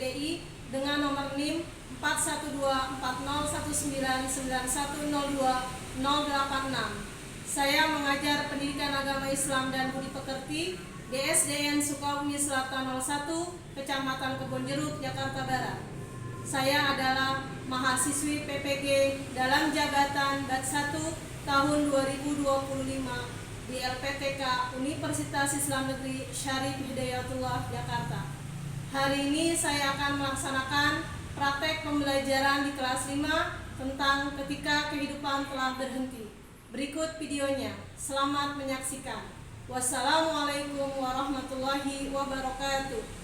PDI dengan nomor NIM 41240199102-086. Saya mengajar pendidikan agama Islam dan budi pekerti di SDN Sukabumi Selatan 01, Kecamatan Kebonjeruk, Jakarta Barat. Saya adalah mahasiswi PPG dalam jabatan Batch 1 tahun 2025 di LPTK Universitas Islam Negeri Syarif Hidayatullah, Jakarta. Hari ini saya akan melaksanakan praktek pembelajaran di kelas 5 tentang ketika kehidupan telah berhenti. Berikut videonya. Selamat menyaksikan. Wassalamualaikum warahmatullahi wabarakatuh.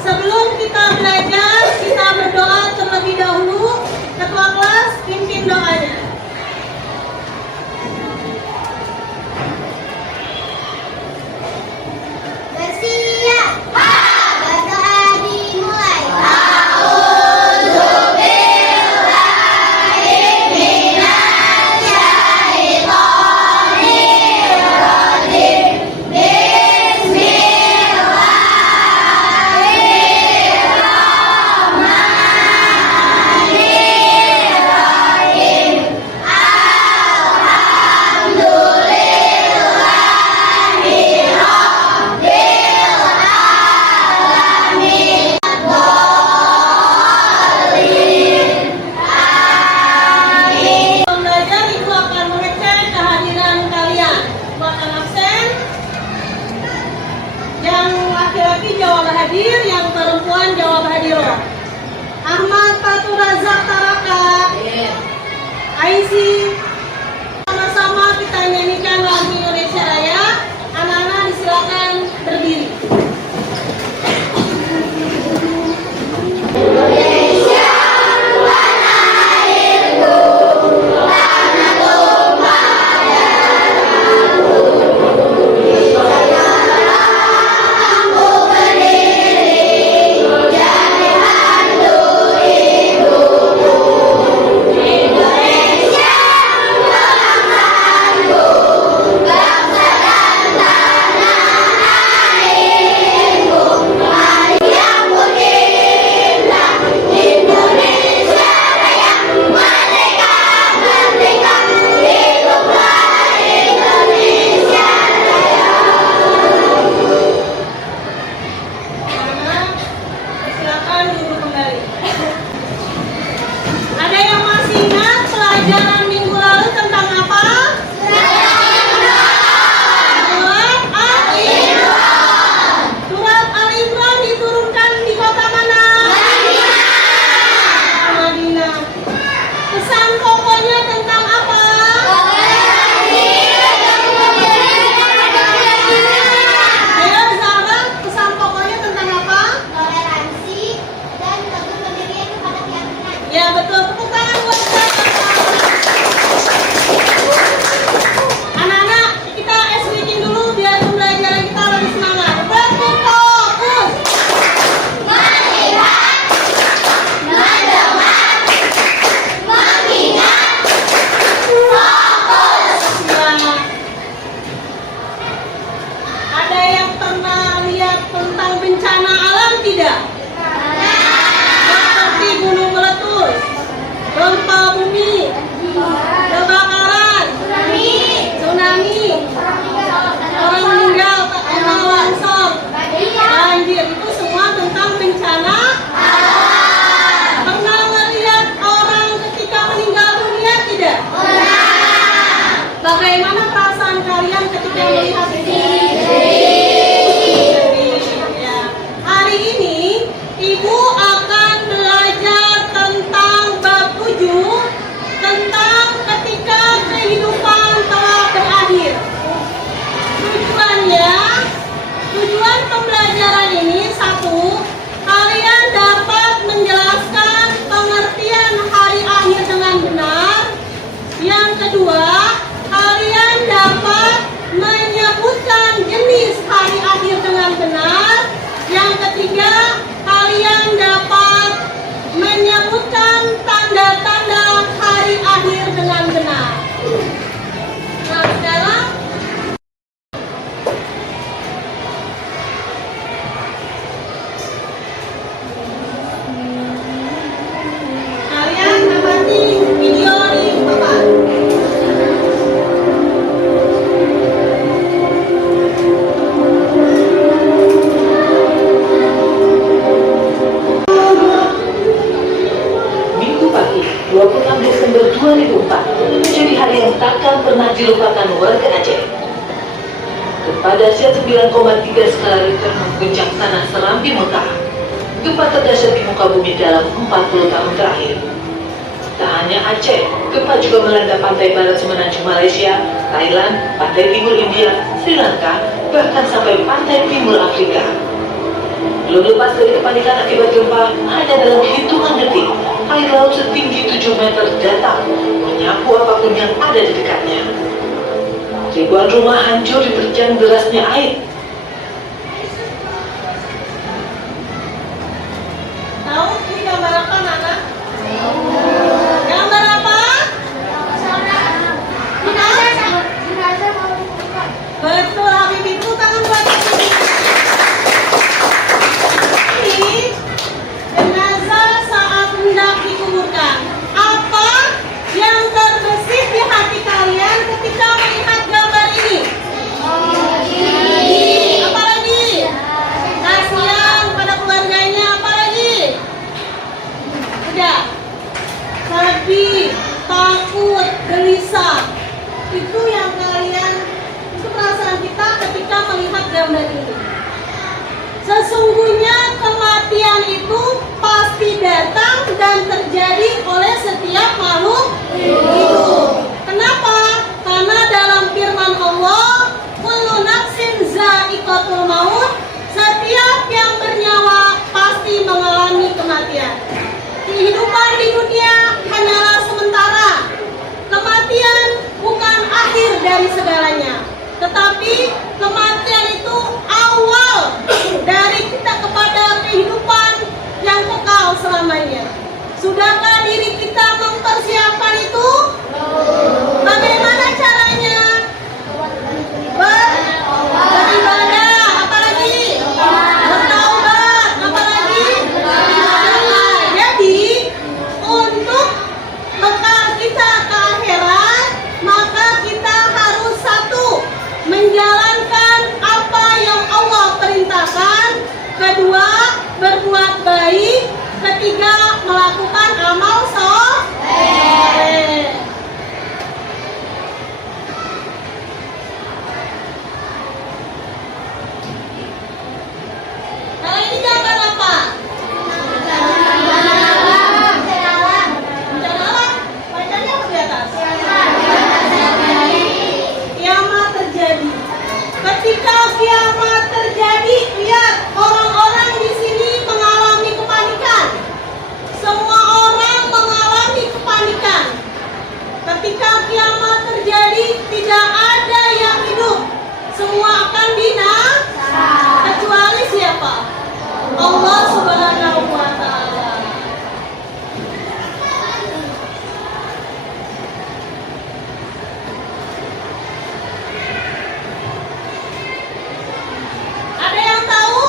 Sebelum kita belajar, kita berdoa terlebih dahulu. Ketua kelas pimpin doanya. Bersiap. Berdoa dimulai. Hadir, yang perempuan jawab hadir. Ahmad Fatur Razak Taraka, Aisy, sama-sama kita nyanyikan lagu Indonesia Raya. Anak-anak disilakan berdiri. Ya betul, tepuk tangan buat kita. Anak-anak, kita SWK dulu biar pembelajaran kita lebih semangat. Berfokus, Melihat, mendengar, mengingat, fokus. ya. Ada yang pernah lihat tentang bencana alam tidak? Seperti gunung meletus, gempa bumi, kebakaran, tsunami, orang meninggal karena longsor, banjir, itu semua tentang bencana. Pernah melihat orang ketika meninggal dunia tidak? Bagaimana perasaan kalian ketika melihat itu? Ya. Hari ini Ibu akan belajar tentang bab 7 tentang dirasakan warga Aceh. Gempa dahsyat 9,3 skala Richter mengguncang tanah Serambi Mekah. Gempa terdahsyat di muka bumi dalam 40 tahun terakhir. Tak hanya Aceh, gempa juga melanda pantai barat semenanjung Malaysia, Thailand, pantai timur India, Sri Lanka, bahkan sampai pantai timur Afrika. Belum lepas dari kepanikan akibat gempa, hanya dalam hitungan detik, air laut setinggi 7 meter datang, menyapu apapun yang ada di dekatnya. Ribuan rumah hancur diterjang derasnya air. Tahu ini gambar apa, Nana? Gambar apa? Betul, Habibie. Tepuk tangan buat Habibie. Ini jenazah saat hendak dikuburkan. Apa yang terbesit di hati kalian ketika melihat gambar ini? Apa lagi? Kasihan pada keluarganya. Apa lagi? Udah. Sedih, takut, gelisah. Itu yang kalian, itu perasaan kita ketika melihat gambar ini. Sesungguhnya kematian itu pasti datang dan terjadi oleh setiap makhluk hidup. Kenapa? Karena dalam firman Allah, kullu nafsin za'iqatul maut, setiap yang bernyawa pasti mengalami kematian. Kehidupan di dunia hanyalah sementara. Kematian bukan akhir dari segalanya, tetapi kematian itu awal dari kita kepada kehidupan yang kekal selamanya. Sudahkah diri kita mempersiapkan itu? Bagaimana caranya? Beribadah, apalagi? Bertaubat, apalagi? Beribadah. Jadi, untuk bekal kita ke akhirat, maka kita harus satu, menjalankan apa yang Allah perintahkan. Kedua, berbuat baik. Ketiga, melakukan amal soleh. Kalau ini gambar apa? Bencana alam. Bacanya apa di atas? Kiamat terjadi. Ketika kiamat terjadi, lihat orang-orang di sini mengalami kepanikan. Semua orang mengalami kepanikan. Ketika kiamat terjadi, tidak ada yang hidup. Semua akan binasa. Kecuali siapa? Allah Subhanahu wa Ta'ala. Ada yang tahu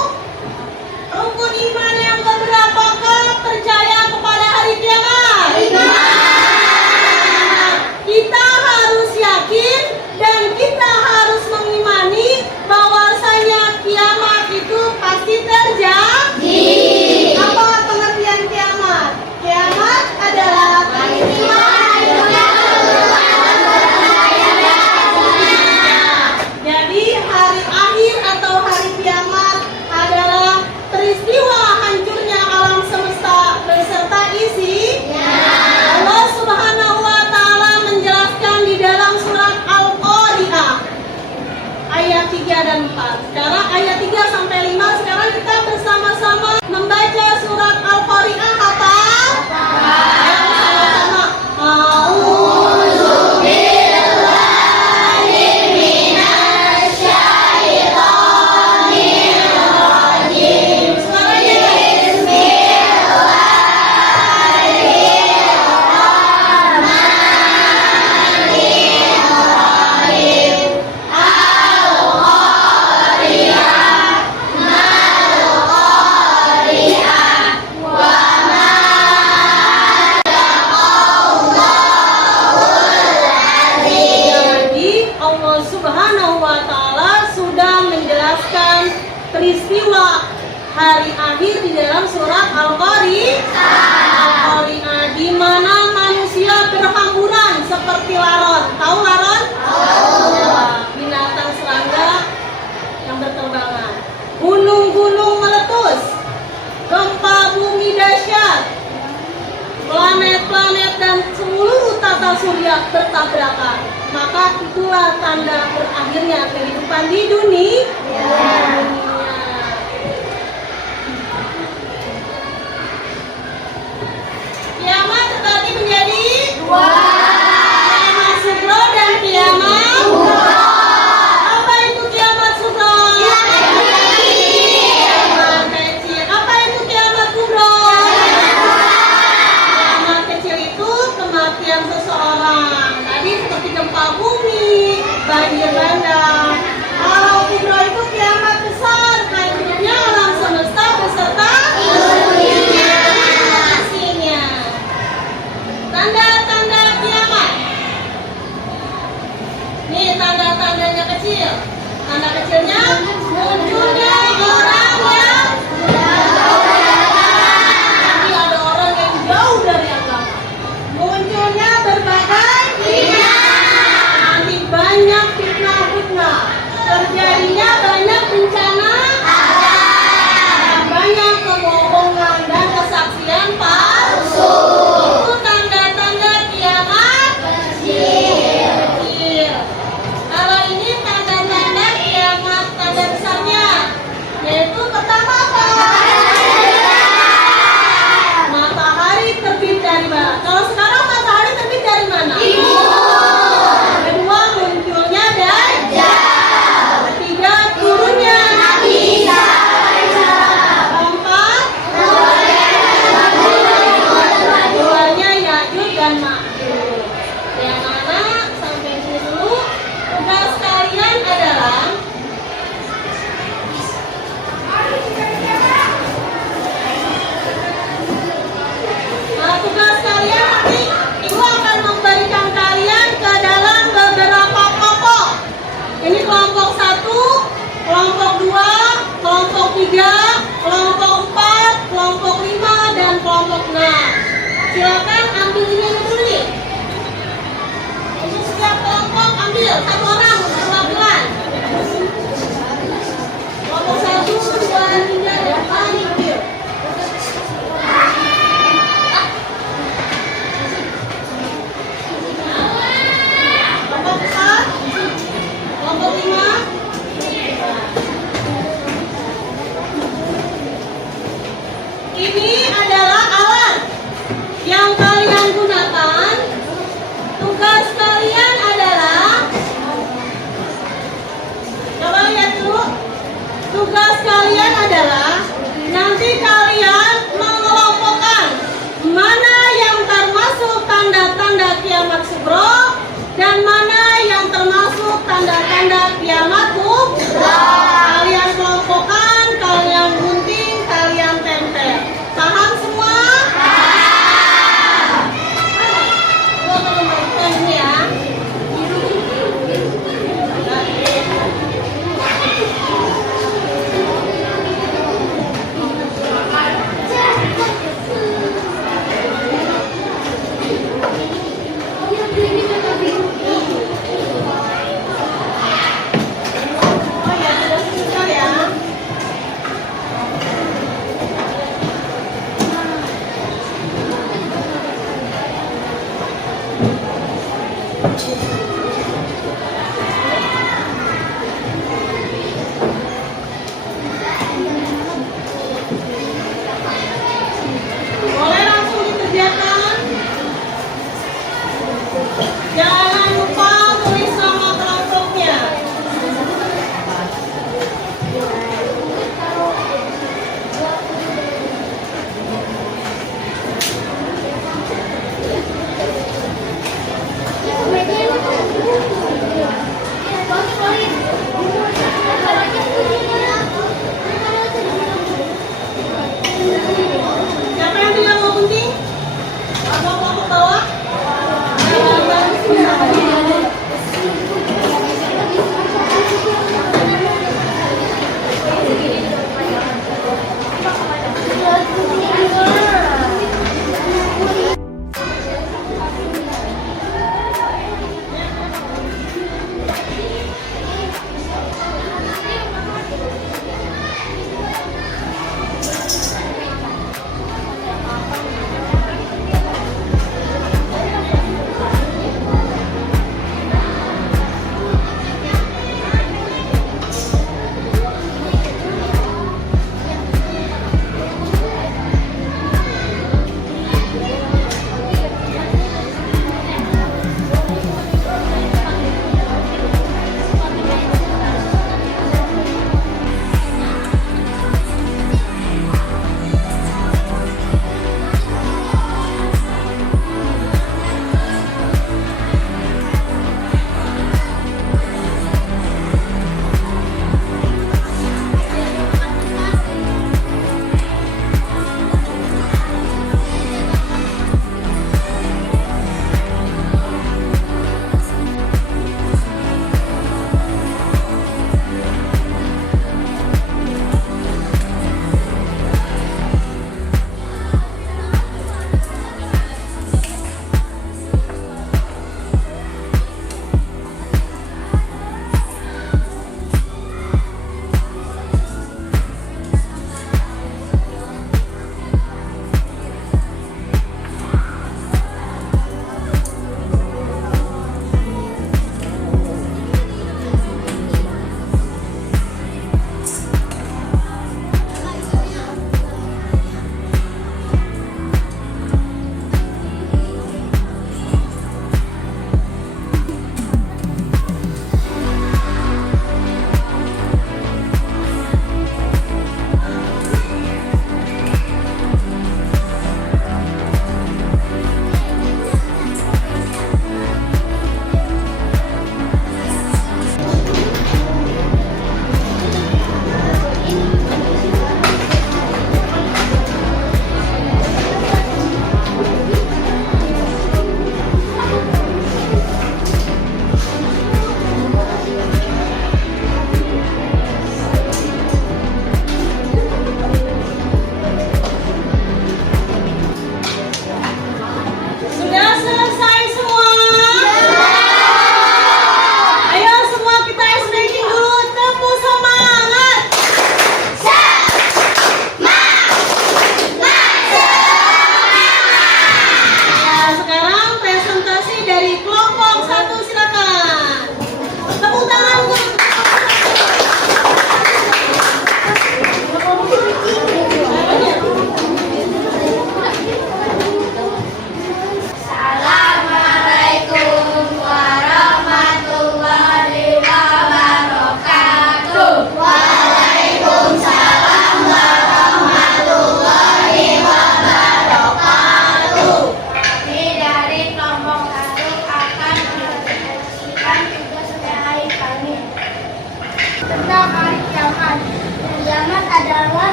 rukun iman yang keberapakah percaya kepada hari kiamat? Kita harus yakin dan kita harus mengimani bahwasanya kiamat itu pasti terjadi. Apa pengertian kiamat? Kiamat adalah jadi hari akhir atau hari kiamat adalah peristiwa hancurnya alam semesta beserta isinya. Allah Subhanahu wa Ta'ala menjelaskan di dalam surat Al-Qari'ah ayat 3 dan 4. Sekarang ayat 3 sampai 5. Sekarang kita bersama-sama membaca surat Al-Qari'ah apa? Ayo bersama-sama. peristiwa hari akhir di dalam surat Al-Qari'ah, di mana manusia berhamburan seperti laron. Tahu laron? Binatang serangga yang berterbangan. Gunung-gunung meletus, gempa bumi dahsyat, planet-planet dan seluruh tata surya bertabrakan. Maka itulah tanda berakhirnya kehidupan di dunia. Kiamat terbagi menjadi dua. Kiamat sugro dan kiamat kubro. Apa itu kiamat sugro? Kiamat kecil. Apa itu kiamat kubro? Kiamat kecil itu kematian seseorang. Tadi seperti gempa bumi, banjir bandang. Kalau kubro itu kiamat besar, kayak hidupnya alam semesta beserta dunia. Tanda-tanda kiamat. Nih tanda-tandanya kecil. Tanda kecilnya munculnya orang yang nanti ada orang yang jauh dari agama. Munculnya berbagai fitnah. Nanti banyak fitnah. Terjadinya banyak bencana. Banyak kebohongan dan kesaksian palsu. Itu tanda-tanda kiamat kecil. Kalau ini tanda-tanda kiamat tanda besarnya, yaitu pertama apa? Matahari terbit dari barat. Kalau sekarang matahari terbit dari mana? Kedua, munculnya Dajjal. Ketiga, turunnya Nabi Isa. Keempat, keduanya Ya'juj dan Ma'juj. Yang anak sampai sini dulu. Tugas kalian adalah tugas kalian nanti Ibu akan memberikan kalian ke dalam beberapa kelompok. Ini kelompok 1, kelompok 2, kelompok 3, kelompok 4, kelompok 5, dan kelompok 6. Silakan ambil ini dulu nih. Ini setiap kelompok ambil satu orang perwakilan. Kelompok 1, 2, 3, dan 4 ambil. Kelompok 4, kelompok 5. Ini adalah alat yang kalian gunakan. Tugas kalian adalah, coba lihat dulu. Tugas kalian adalah nanti kalian mengelompokkan mana yang termasuk tanda-tanda kiamat sugro dan mana yang termasuk tanda-tanda kiamat kubro. Kalian kelompokkan, kalian gunting, kalian tempel. Paham semua? Gua akan membagikan ini ya.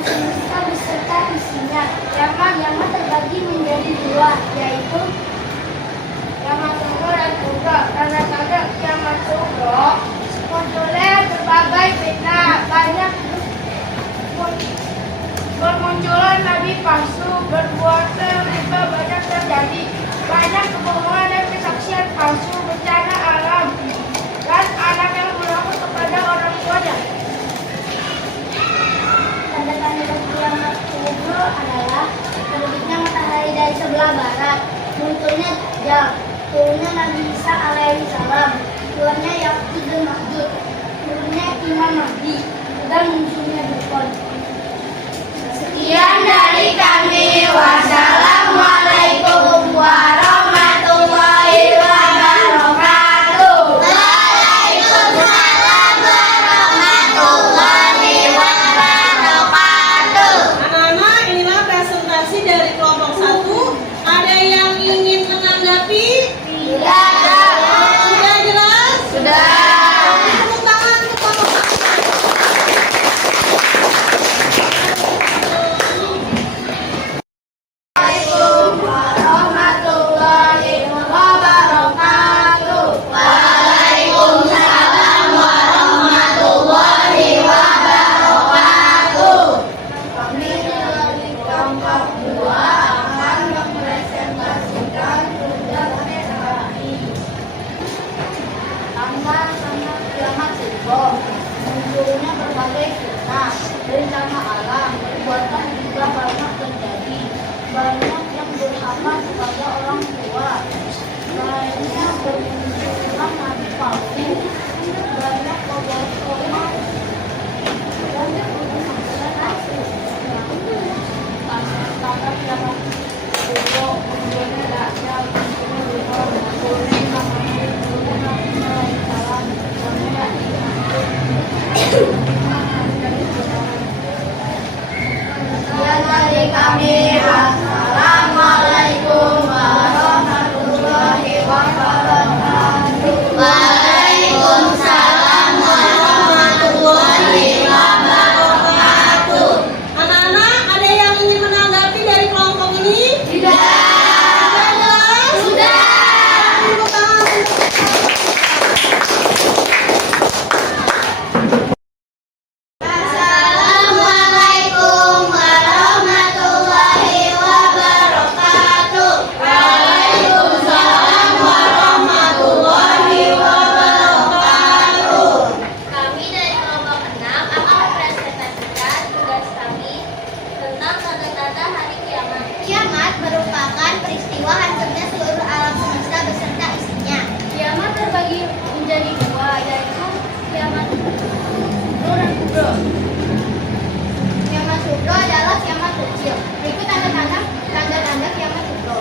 alam semesta beserta isinya. Kiamat terbagi menjadi dua, yaitu kiamat sugro dan kubro. Tanda-tanda kiamat sugro munculnya berbagai fitnah, banyak bermunculan nabi palsu, perbuatan riba banyak terjadi, banyak kebohongan dan kesaksian palsu, bencana alam, dan anak yang berlaku kepada orang tuanya. Tanda-tanda kiamat kubro adalah terbitnya matahari dari sebelah barat, munculnya Dajjal, turunnya Nabi Isa alaihi salam, keluarnya Ya'juj dan Ma'juj, turunnya Imam Mahdi, dan munculnya Dukun. Sekian dari kami. Wassalamualaikum warahmatullahi wabarakatuh. Waalaikumsalam warahmatullahi wabarakatuh. Anak-anak, inilah presentasi dari kelompok 1. Ada yang ingin menanggapi? Tidak. Sudah jelas? Sudah. Tepuk tangan untuk kelompok 1. Assalamualaikum warahmatullahi wabarakatuh. Waalaikumsalam warahmatullahi wabarakatuh. Kami dari kelompok 2 akan mempresentasikan tugas PKI. Tanda-tanda kiamat sugro, munculnya berbagai fitnah, bencana alam, perbuatan juga banyak terjadi, banyak yang durhaka kepada orang tua, banyak bermunculan nabi palsu, banyak kebohongan, banyak bermunculan palsu. Tanda kiamat sugro, munculnya Dajjal, munculnya Dukun, munculnya Imam Mahdi, munculnya Nabi Isa alaihi salam, munculnya Sekian dari kami. Assalamualaikum warahmatullahi wabarakatuh. Waalaikumsalam warahmatullahi wabarakatuh. Anak-anak, ada yang ingin menanggapi dari kelompok ini? Tidak. Sudah jelas? Sudah. Tepuk tangan. Assalamualaikum warahmatullahi wabarakatuh. Waalaikumsalam warahmatullahi wabarakatuh. Kami dari kelompok 6 akan mempresentasikan tugas kami tentang tanda-tanda hari kiamat. Kiamat merupakan peristiwa hancurnya seluruh alam semesta beserta isinya. Kiamat terbagi menjadi dua, yaitu kiamat sugro dan kubro. Kiamat sugro adalah kiamat kecil. Berikut tanda-tanda kiamat sugro.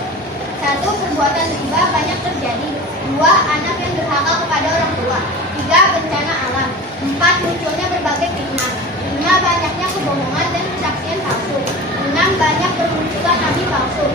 1. Perbuatan riba banyak terjadi. 2. Anak yang durhaka kepada orang tua. 3. Bencana alam. 4. Munculnya berbagai fitnah. 5. Banyaknya kebohongan dan kesaksian palsu. 6. Banyak bermunculan nabi palsu.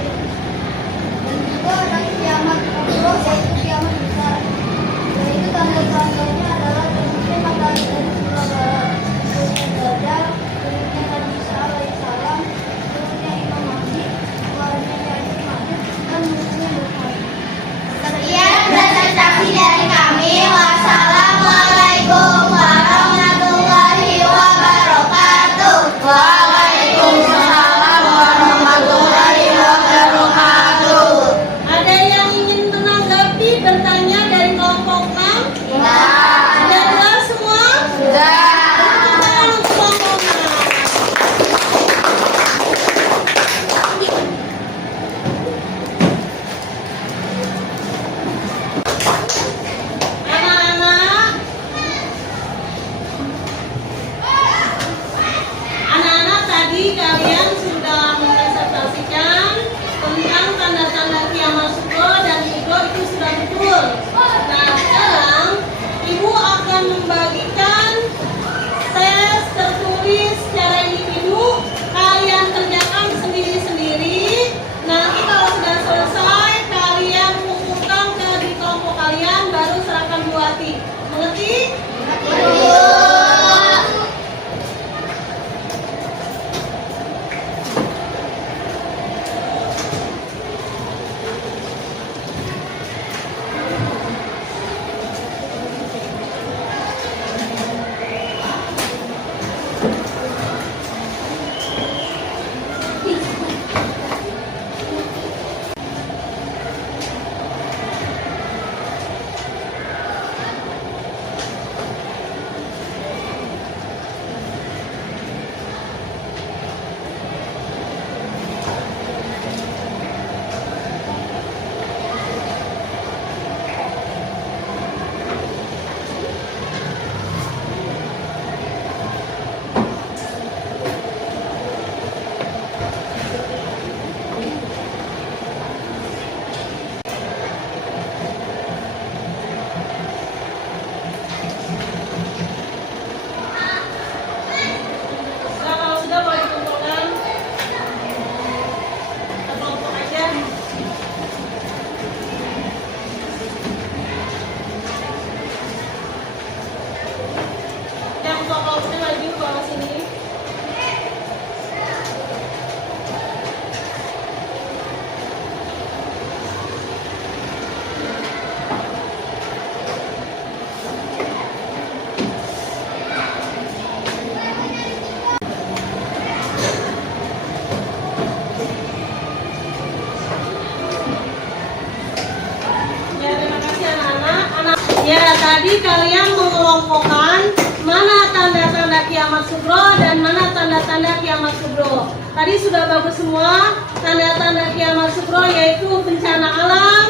kalian mengelompokkan mana tanda-tanda kiamat sugro dan mana tanda-tanda kiamat subro. Tadi sudah bagus semua. Tanda-tanda kiamat sugro yaitu bencana alam,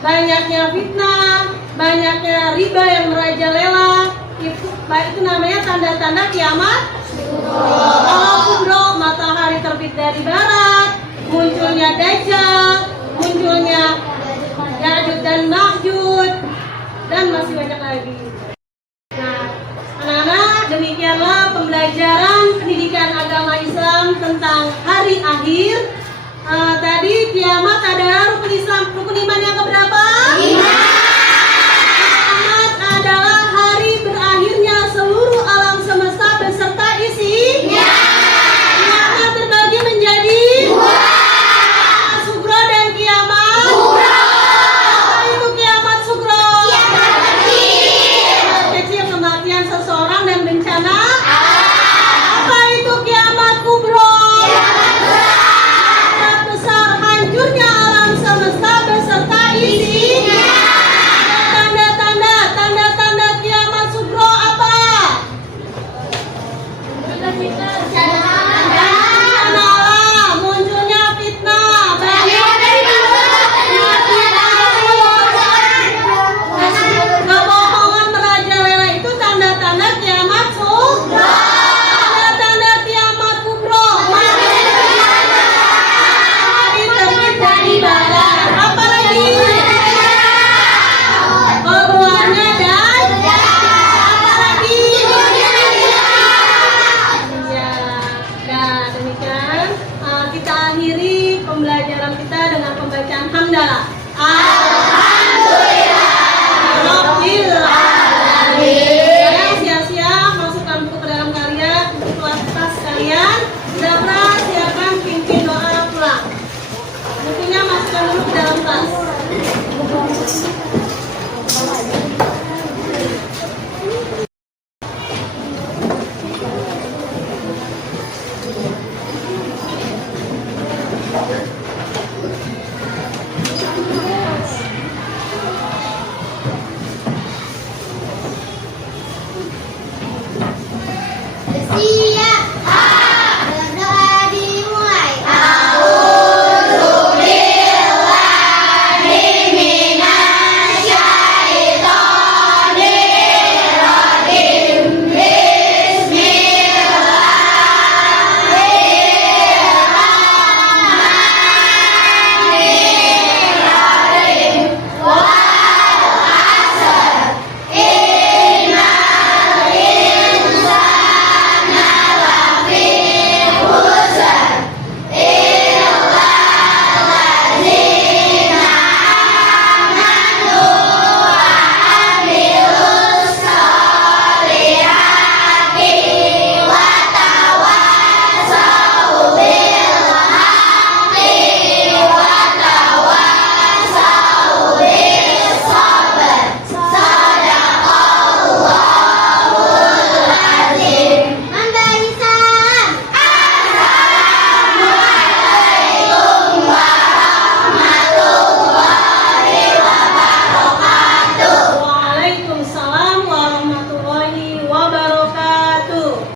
banyaknya fitnah, banyaknya riba yang merajalela. Itu namanya tanda-tanda kiamat sugro. Kalau subro, matahari terbit dari barat, munculnya Dajjal, munculnya Ya'juj dan Ma'juj, dan masih banyak lagi. Nah, anak-anak, demikianlah pembelajaran pendidikan agama Islam tentang hari akhir. Tadi kiamat adalah rukun Islam, rukun iman yang keberapa?